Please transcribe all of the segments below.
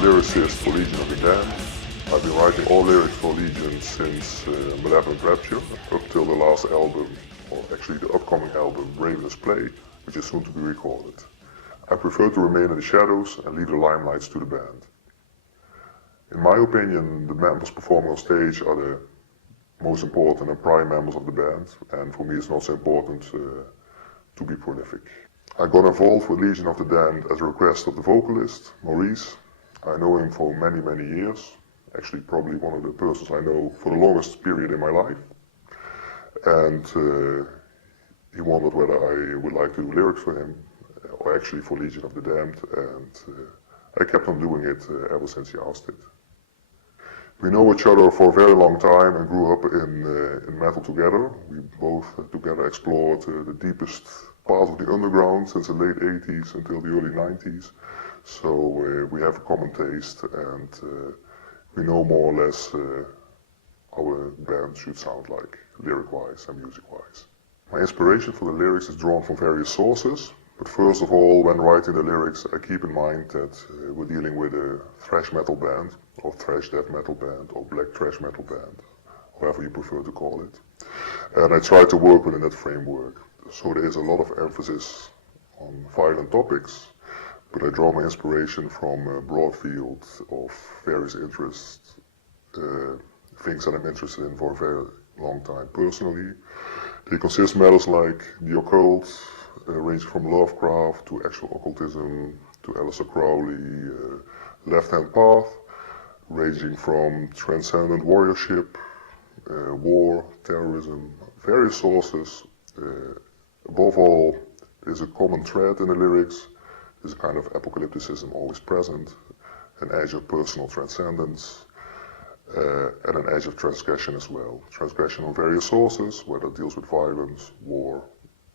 lyricist for Legion of the Damned. I've been writing all lyrics for Legion since Malevolent Rapture, up till the last album, or actually the upcoming album, Ravenous Play, which is soon to be recorded. I prefer to remain in the shadows and leave the limelights to the band. In my opinion, the members performing on stage are the most important and prime members of the band, and for me it's not so important to be prolific. I got involved with Legion of the Damned at the request of the vocalist, Maurice. I know him for many, many years. Actually, probably one of the persons I know for the longest period in my life. And he wondered whether I would like to do lyrics for him, or actually for Legion of the Damned, and I kept on doing it ever since he asked it. We know each other for a very long time and grew up in metal together. We both together explored the deepest part of the underground since the late 80s until the early 90s. So we have a common taste, and we know more or less how a band should sound like, lyric-wise and music-wise. My inspiration for the lyrics is drawn from various sources, but first of all, when writing the lyrics, I keep in mind that we're dealing with a thrash metal band, or thrash death metal band, or black thrash metal band, however you prefer to call it. And I try to work within that framework. So there is a lot of emphasis on violent topics, but I draw my inspiration from a broad field of various interests, things that I'm interested in for a very long time personally. They consist of matters like the occult, ranging from Lovecraft to actual occultism, to Aleister Crowley, left-hand path, ranging from transcendent warriorship, war, terrorism, various sources. Above all, there's a common thread in the lyrics. There's a kind of apocalypticism always present, an edge of personal transcendence, and an edge of transgression as well. Transgression on various sources, whether it deals with violence, war,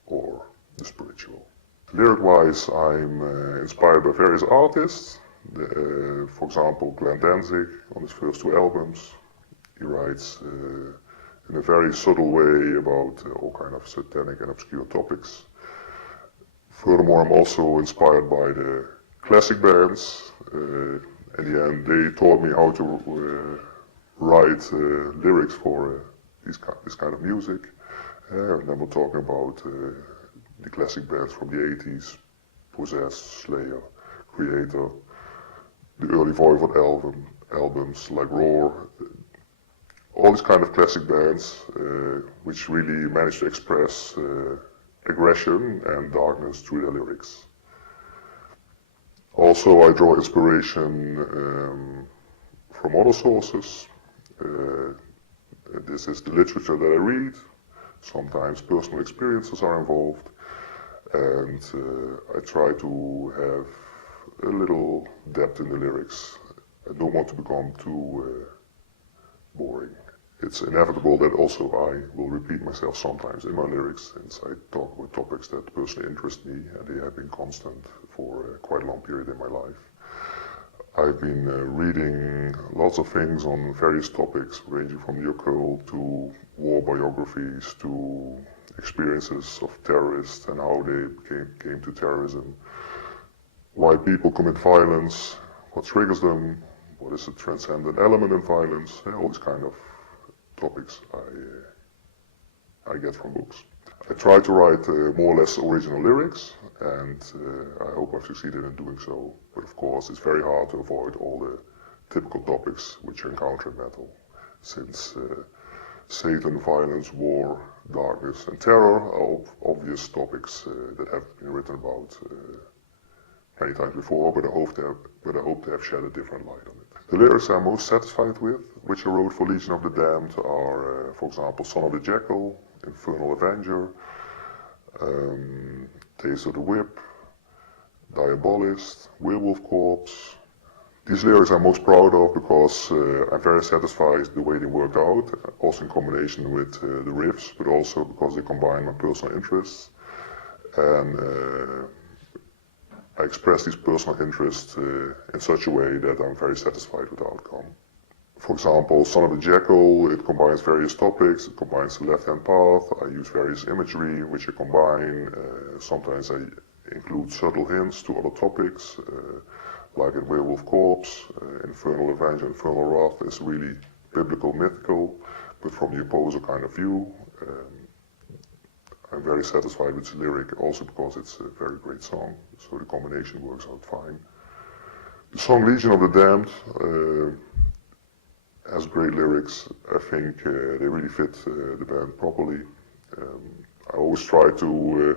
or the spiritual. Lyric-wise, I'm inspired by various artists. For example, Glenn Danzig on his first two albums. He writes in a very subtle way about all kind of satanic and obscure topics. Furthermore, I'm also inspired by the classic bands. In the end, they taught me how to write lyrics for this kind of music. And then we're talking about the classic bands from the 80s, Possessed, Slayer, Creator, the early Voivod albums like Roar, all these kind of classic bands which really managed to express aggression and darkness through their lyrics. Also, I draw inspiration from other sources. This is the literature that I read. Sometimes personal experiences are involved, and I try to have a little depth in the lyrics. I don't want to become too boring. It's inevitable that also I will repeat myself sometimes in my lyrics, since I talk about topics that personally interest me, and they have been constant for quite a long period in my life. I've been reading lots of things on various topics, ranging from the occult to war biographies to experiences of terrorists and how they came to terrorism, why people commit violence, what triggers them, what is the transcendent element in violence, all these kind of topics I get from books. I try to write more or less original lyrics, and I hope I've succeeded in doing so. But of course, it's very hard to avoid all the typical topics which you encounter in metal, since Satan, violence, war, darkness, and terror are obvious topics that have been written about many times before, but I hope to have shed a different light on it. The lyrics I'm most satisfied with, which I wrote for Legion of the Damned, are, for example, Son of the Jackal, Infernal Avenger, Taste of the Whip, Diabolist, Werewolf Corpse. These lyrics I'm most proud of because I'm very satisfied the way they worked out, also in combination with the riffs, but also because they combine my personal interests. And I express these personal interests in such a way that I'm very satisfied with the outcome. For example, Son of the Jackal, it combines various topics, it combines the left-hand path, I use various imagery which I combine, sometimes I include subtle hints to other topics, like in Werewolf Corpse, Infernal Avenger, Infernal Wrath is really biblical, mythical, but from the opposer kind of view. I'm very satisfied with the lyric, also because it's a very great song, so the combination works out fine. The song Legion of the Damned has great lyrics. I think they really fit the band properly. I always try to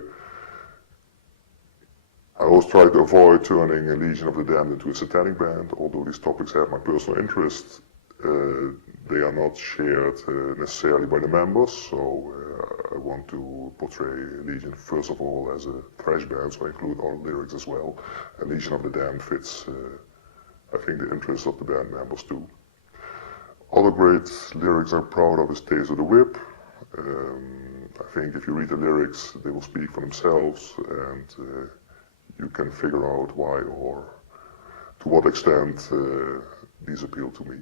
avoid turning a Legion of the Damned into a satanic band, although these topics have my personal interest. They are not shared necessarily by the members, so I want to portray Legion first of all as a thrash band, so I include all lyrics as well. And Legion of the Damned fits, I think, the interests of the band members too. Other great lyrics I'm proud of is Tales of the Whip. I think if you read the lyrics, they will speak for themselves, and you can figure out why or to what extent these appeal to me.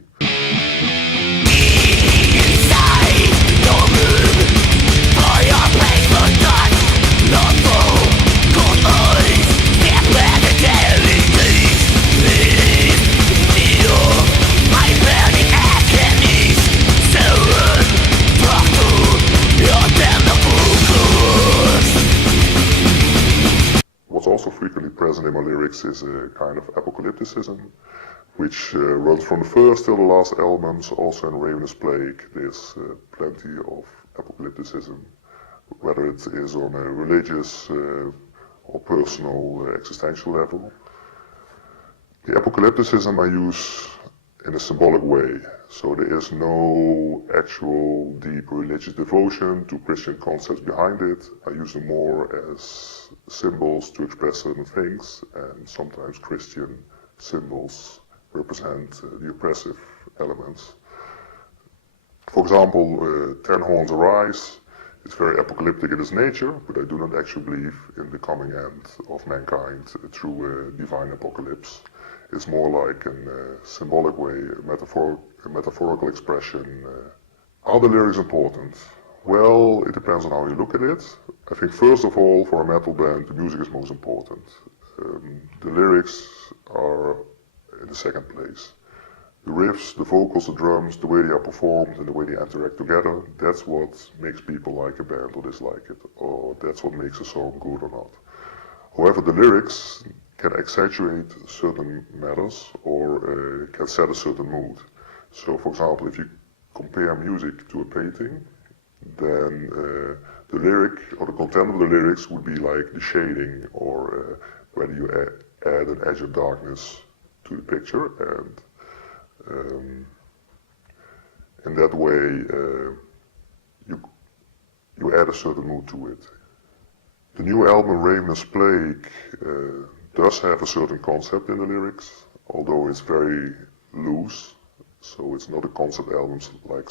What's also frequently present in my lyrics is a kind of apocalypticism, which runs from the first till the last albums. Also in Ravenous Plague there's plenty of apocalypticism, whether it is on a religious or personal existential level. The apocalypticism I use in a symbolic way, so there is no actual deep religious devotion to Christian concepts behind it. I use them more as symbols to express certain things, and sometimes Christian symbols represent the oppressive elements. For example, Ten Horns Arise is very apocalyptic in its nature, but I do not actually believe in the coming end of mankind through a divine apocalypse. It's more like in a symbolic way, a metaphorical expression. Are the lyrics important? Well, it depends on how you look at it. I think first of all, for a metal band, the music is most important. The lyrics are in the second place. The riffs, the vocals, the drums, the way they are performed and the way they interact together, that's what makes people like a band or dislike it, or that's what makes a song good or not. However, the lyrics can exaggerate certain matters or can set a certain mood. So for example, if you compare music to a painting, then the lyric or the content of the lyrics would be like the shading, or whether you add an edge of darkness to the picture, and in that way you add a certain mood to it. The new album Ravenous Plague does have a certain concept in the lyrics, although it's very loose, so it's not a concept album like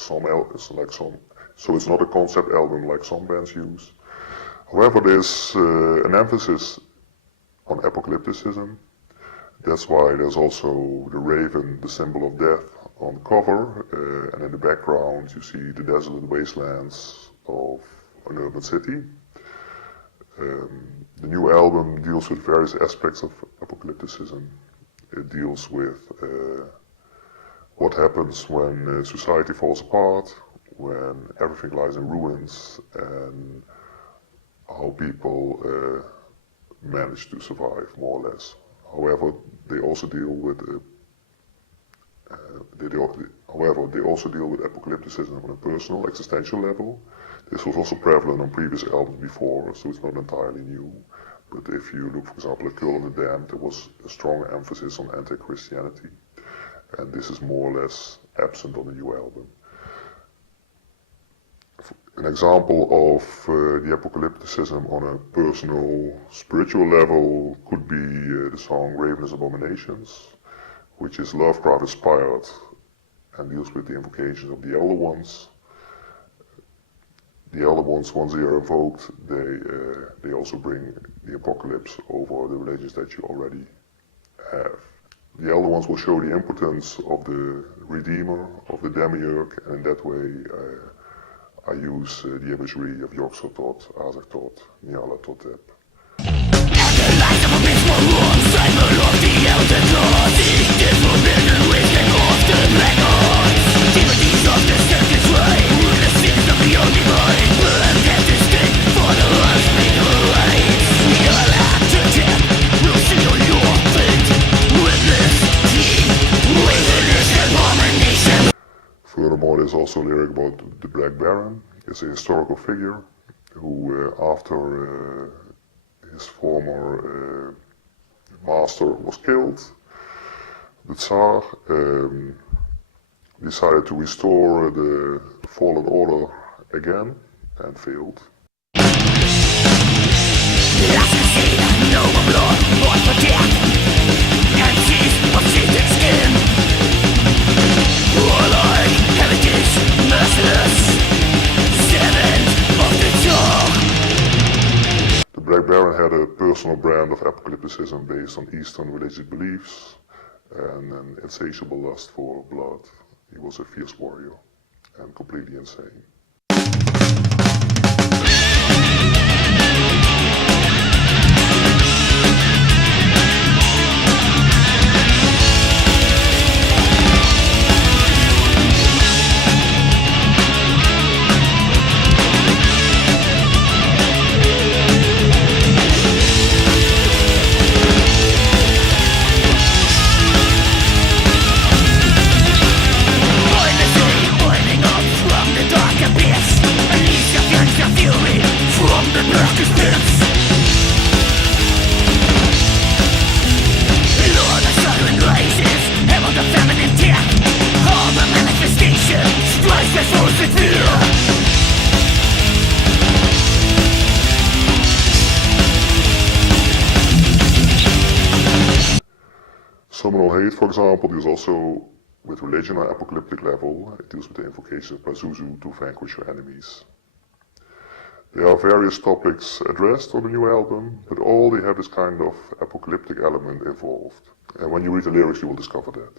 so it's not a concept album like some bands use. However, there's an emphasis on apocalypticism. That's why there's also the raven, the symbol of death, on the cover, and in the background you see the desolate wastelands of an urban city. The new album deals with various aspects of apocalypticism. It deals with what happens when society falls apart, when everything lies in ruins, and how people manage to survive, more or less. However, they also deal with apocalypticism on a personal, existential level. This was also prevalent on previous albums before, so it's not entirely new. But if you look, for example, at Curl of the Damned, there was a strong emphasis on anti-Christianity, and this is more or less absent on the new album. An example of the apocalypticism on a personal, spiritual level could be the song Ravenous Abominations, which is Lovecraft inspired and deals with the invocations of the Elder Ones. The Elder Ones, once they are invoked, they also bring the apocalypse over the religions that you already have. The Elder Ones will show the impotence of the Redeemer, of the Demiurge, and in that way I use the imagery of Yog-Sothoth, Azathoth, Nyarlathotep. And the light of a peaceful world, cycle of the elder god. Furthermore, there's also a lyric about the Black Baron. It's a historical figure who, after his former master was killed, the Tsar decided to restore the fallen order again and failed. The Black Baron had a personal brand of apocalypticism based on Eastern religious beliefs and an insatiable lust for blood. He was a fierce warrior and completely insane. Subliminal hate, for example, deals also with religion on an apocalyptic level. It deals with the invocations by Zuzu to vanquish your enemies. There are various topics addressed on the new album, but all they have this kind of apocalyptic element involved. And when you read the lyrics, you will discover that.